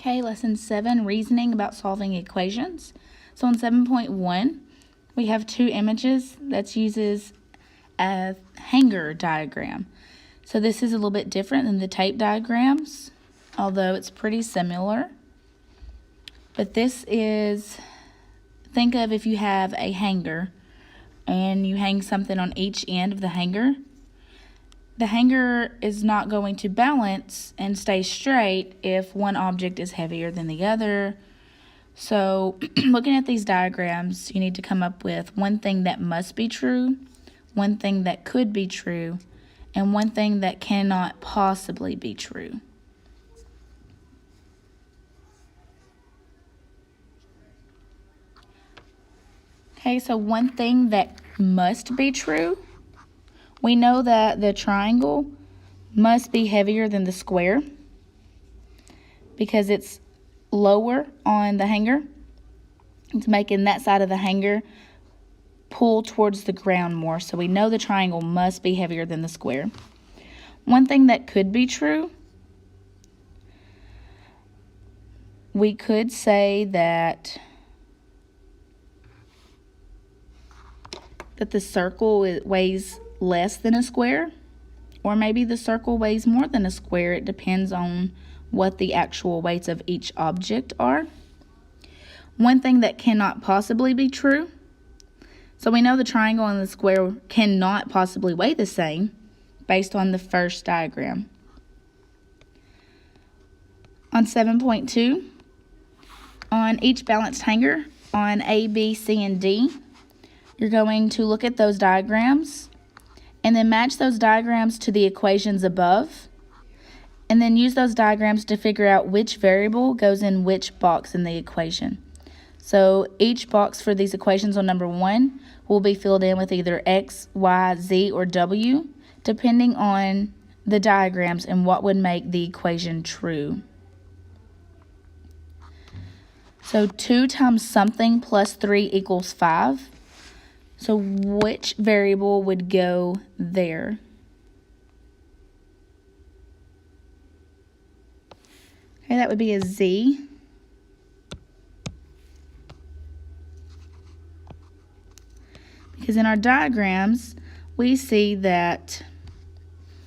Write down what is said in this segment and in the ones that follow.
Okay, lesson 7, reasoning about solving equations. So on 7.1, we have two images that uses a hanger diagram. So this is a little bit different than the tape diagrams, although it's pretty similar. But this is, think of if you have a hanger and you hang something on each end of the hanger. The hanger is not going to balance and stay straight if one object is heavier than the other. So looking at these diagrams, you need to come up with one thing that must be true, one thing that could be true, and one thing that cannot possibly be true. Okay, so one thing that must be true, we know that the triangle must be heavier than the square because it's lower on the hanger. It's making that side of the hanger pull towards the ground more. So we know the triangle must be heavier than the square. One thing that could be true, we could say that the circle weighs less than a square, or maybe the circle weighs more than a square. It depends on what the actual weights of each object are. One thing that cannot possibly be true, so we know the triangle and the square cannot possibly weigh the same based on the first diagram. On 7.2, on each balanced hanger on A, B, C, and D, you're going to look at those diagrams and then match those diagrams to the equations above, and then use those diagrams to figure out which variable goes in which box in the equation. So each box for these equations on number 1 will be filled in with either X, Y, Z, or W, depending on the diagrams and what would make the equation true. So 2 times something plus 3 equals 5. So which variable would go there? Okay, that would be a Z. Because in our diagrams, we see that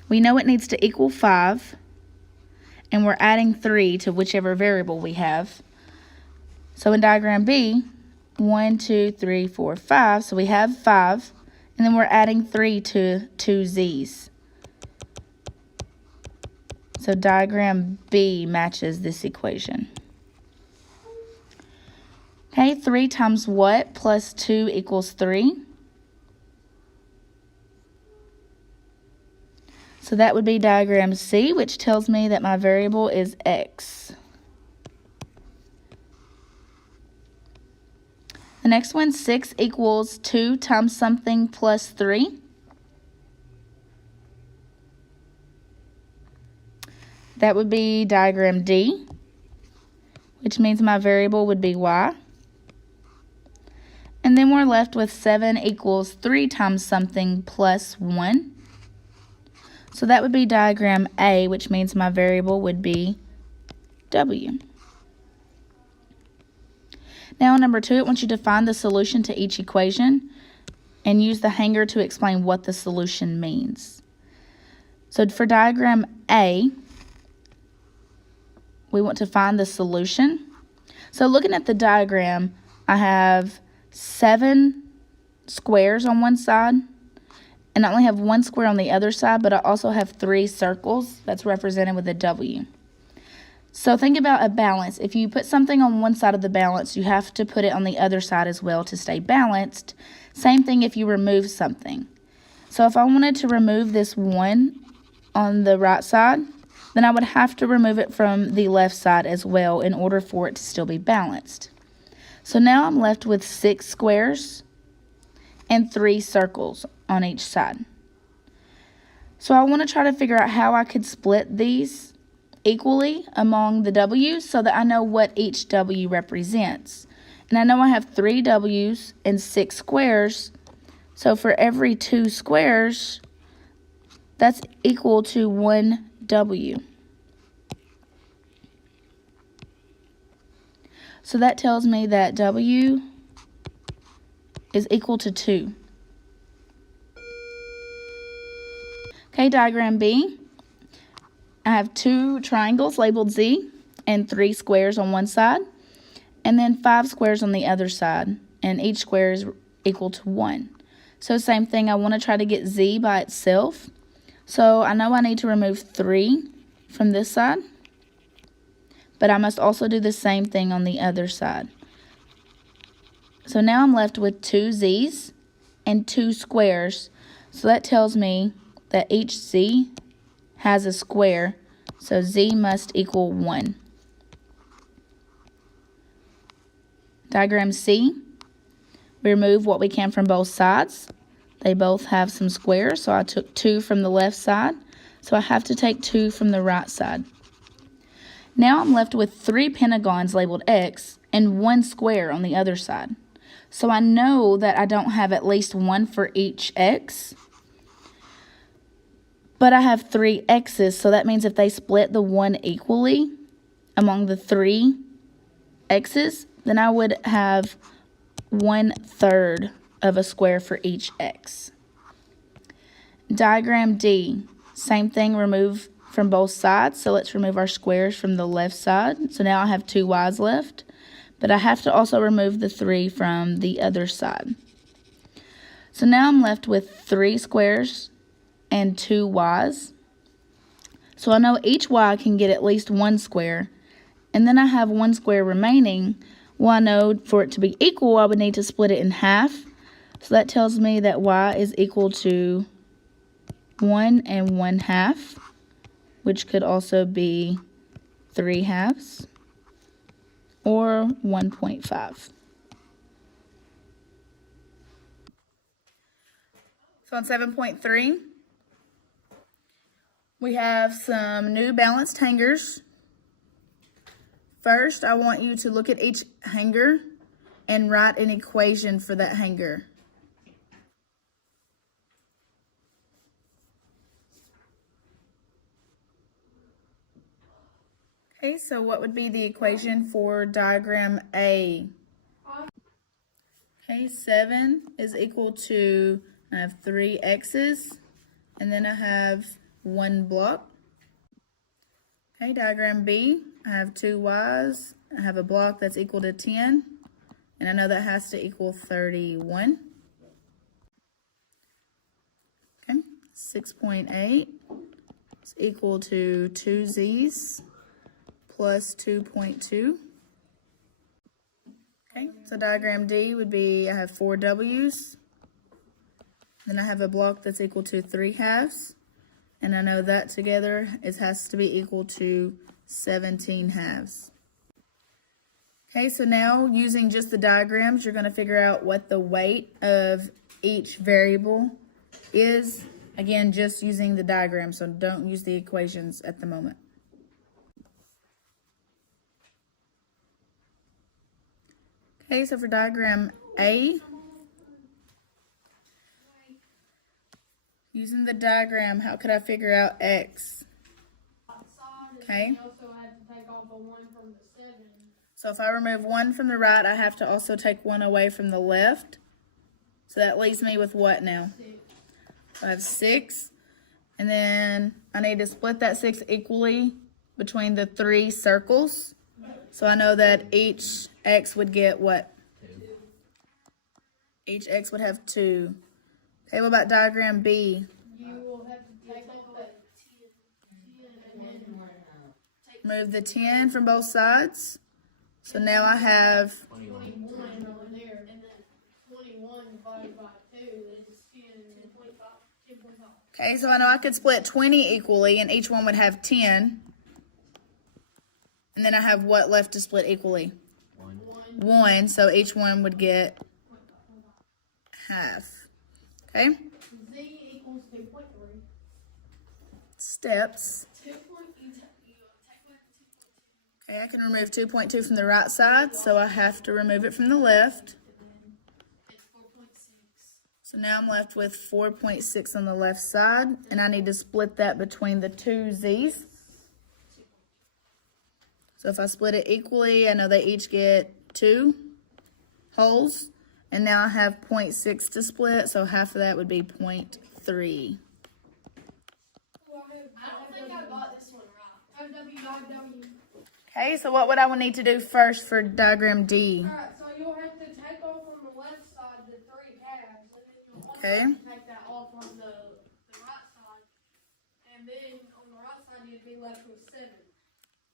we know it needs to equal 5, and we're adding 3 to whichever variable we have. So in diagram B, 1, 2, 3, 4, 5. So we have 5, and then we're adding 3 to 2 Z's. So diagram B matches this equation. Okay, 3 times what plus 2 equals 3? So that would be diagram C, which tells me that my variable is X. The next one, 6 equals 2 times something plus 3. That would be diagram D, which means my variable would be Y. And then we're left with 7 equals 3 times something plus 1. So that would be diagram A, which means my variable would be W. Now, number 2, it wants you to find the solution to each equation and use the hanger to explain what the solution means. So for diagram A, we want to find the solution. So looking at the diagram, I have 7 squares on one side, and I only have 1 square on the other side, but I also have 3 circles that's represented with a W. So think about a balance. If you put something on one side of the balance, you have to put it on the other side as well to stay balanced. Same thing if you remove something. So if I wanted to remove this 1 on the right side, then I would have to remove it from the left side as well in order for it to still be balanced. So now I'm left with 6 squares and 3 circles on each side. So I want to try to figure out how I could split these equally among the W's so that I know what each W represents. And I know I have 3 W's and 6 squares, so for every 2 squares, that's equal to 1 W. So that tells me that W is equal to 2. Okay, diagram B. I have 2 triangles labeled Z and 3 squares on one side, and then 5 squares on the other side, and each square is equal to 1. So same thing, I want to try to get Z by itself. So I know I need to remove 3 from this side, but I must also do the same thing on the other side. So now I'm left with 2 Z's and 2 squares. So that tells me that each Z has a square, so Z must equal 1. Diagram C, we remove what we can from both sides. They both have some squares, so I took 2 from the left side, so I have to take 2 from the right side. Now I'm left with 3 pentagons labeled X and 1 square on the other side. So I know that I don't have at least 1 for each X, but I have 3 X's, so that means if they split the 1 equally among the 3 X's, then I would have 1/3 of a square for each X. Diagram D, same thing, remove from both sides. So let's remove our squares from the left side. So now I have 2 Y's left, but I have to also remove the 3 from the other side. So now I'm left with 3 squares and 2 Y's. So I know each Y can get at least 1 square, and then I have 1 square remaining. Well, I know for it to be equal, I would need to split it in half. So that tells me that Y is equal to 1 1/2, which could also be 3/2 or 1.5. So on 7.3, we have some new balanced hangers. First, I want you to look at each hanger and write an equation for that hanger. Okay, so what would be the equation for diagram A? Okay, 7 is equal to, I have 3 X's, and then I have 1 block. Okay, diagram B, I have 2 Y's, I have a block that's equal to 10, and I know that has to equal 31. Okay, 6.8 is equal to 2 Z's plus 2.2. Okay, so diagram D would be, I have 4 W's, then I have a block that's equal to 3/2, and I know that together it has to be equal to 17/2. Okay, so now using just the diagrams, you're going to figure out what the weight of each variable is. Again, just using the diagram, so don't use the equations at the moment. Okay, so for diagram A, using the diagram, how could I figure out X? Okay. So if I remove 1 from the right, I have to also take 1 away from the left. So that leaves me with what now? So I have 6. And then I need to split that 6 equally between the 3 circles. So I know that each X would get what? 2. Each X would have 2. Okay, what about diagram B? You will have to take off that 10 and then Move the 10 from both sides. So now I have 21. 21 over there, and then 21 divided by 2 is 10.5. Okay, so I know I could split 20 equally, and each one would have 10. And then I have what left to split equally? 1, so each one would get half. Okay? Z equals 2.3. Steps. Okay, I can remove 2.2 from the right side, so I have to remove it from the left. So now I'm left with 4.6 on the left side, and I need to split that between the 2 Z's. So if I split it equally, I know they each get 2 wholes. And now I have 0.6 to split, so half of that would be 0.3. I don't think I got this one right. W. Okay, so what would I need to do first for diagram D? Alright, so you'll have to take off on the left side the 3 halves, and then you'll also Okay. have to take that off on the right side. And then on the right side, you'd be left with 7.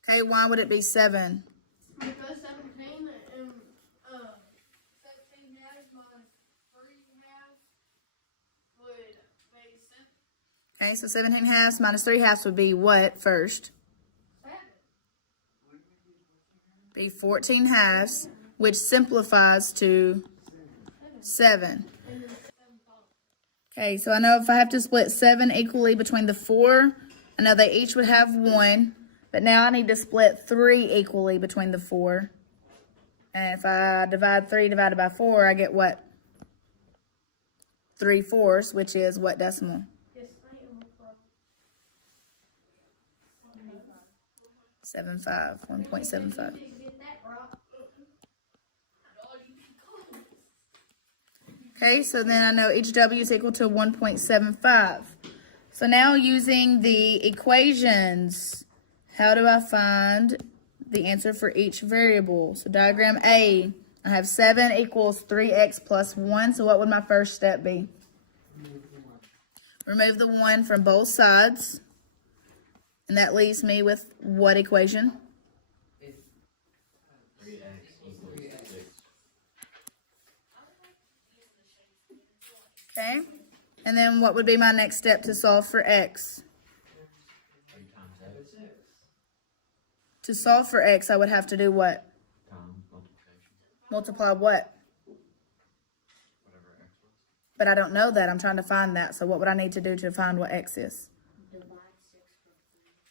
Okay, why would it be 7? Because 17 and 17 halves minus 3 halves would be 7. Okay, so 17 halves minus 3 halves would be what first? Be 14 halves, which simplifies to 7. Okay, so I know if I have to split 7 equally between the 4, I know they each would have 1, but now I need to split 3 equally between the 4. And if I divide 3 divided by 4, I get what? 3/4, which is what decimal? Yes, I am. 75, 1.75. Get that right. Okay, so then I know each W is equal to 1.75. So now using the equations, how do I find the answer for each variable? So diagram A, I have 7 equals 3x plus 1. So what would my first step be? Remove the 1 from both sides. And that leaves me with what equation? Okay, and then what would be my next step to solve for x? To solve for x, I would have to do what? Multiply what? But I don't know that. I'm trying to find that. So what would I need to do to find what x is?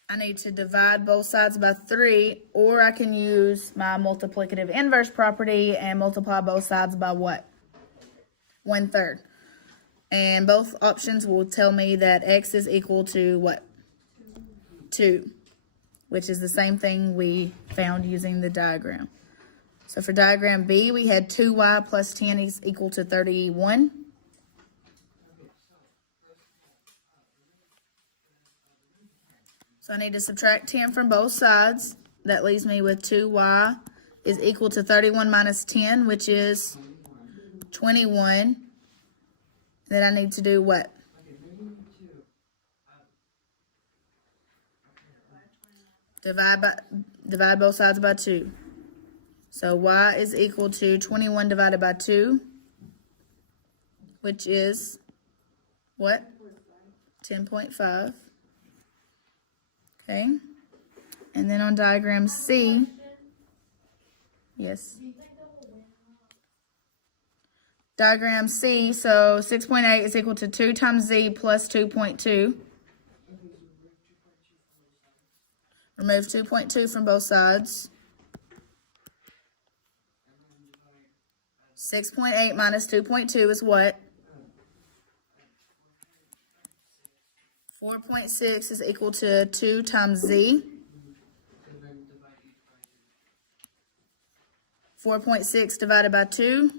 I need to divide both sides by 3, or I can use my multiplicative inverse property and multiply both sides by what? 1/3. And both options will tell me that x is equal to what? 2, which is the same thing we found using the diagram. So for diagram B, we had 2y plus 10 is equal to 31. So I need to subtract 10 from both sides. That leaves me with 2y is equal to 31 minus 10, which is 21. Then I need to do what? Divide both sides by 2. So y is equal to 21 divided by 2, which is what? 10.5. Okay. And then on diagram C, yes. Diagram C, so 6.8 is equal to 2 times z plus 2.2. Remove 2.2 from both sides. 6.8 minus 2.2 is what? 4.6 is equal to 2 times z. 4.6 divided by 2.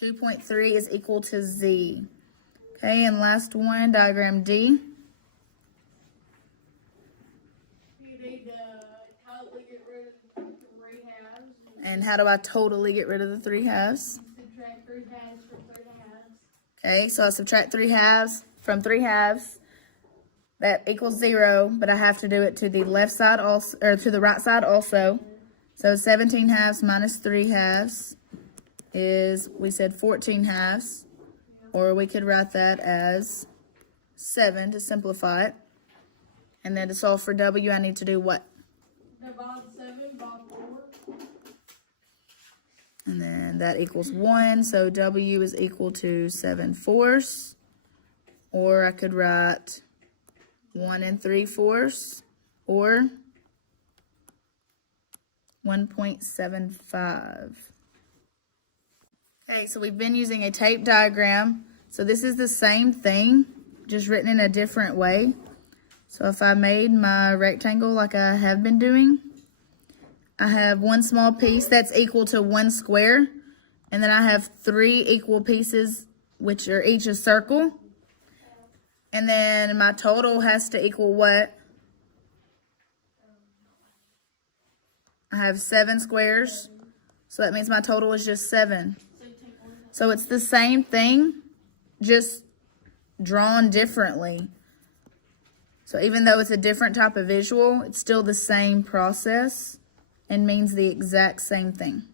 2.3 is equal to z. Okay, and last one, diagram D. You need to totally get rid of the 3 halves. And how do I totally get rid of the 3 halves? Subtract 3 halves from 3 halves. Okay, so I subtract 3 halves from 3 halves. That equals 0, but I have to do it to the left side also, or to the right side also. So 17 halves minus 3 halves is, we said 14 halves, or we could write that as 7 to simplify it. And then to solve for W, I need to do what? Divide 7 by 4. And then that equals 1, so W is equal to 7/4. Or I could write 1 3/4, or 1.75. Okay, so we've been using a tape diagram. So this is the same thing, just written in a different way. So if I made my rectangle like I have been doing, I have one small piece that's equal to one square, and then I have 3 equal pieces, which are each a circle. And then my total has to equal what? I have 7 squares, so that means my total is just 7. So it's the same thing, just drawn differently. So even though it's a different type of visual, it's still the same process and means the exact same thing.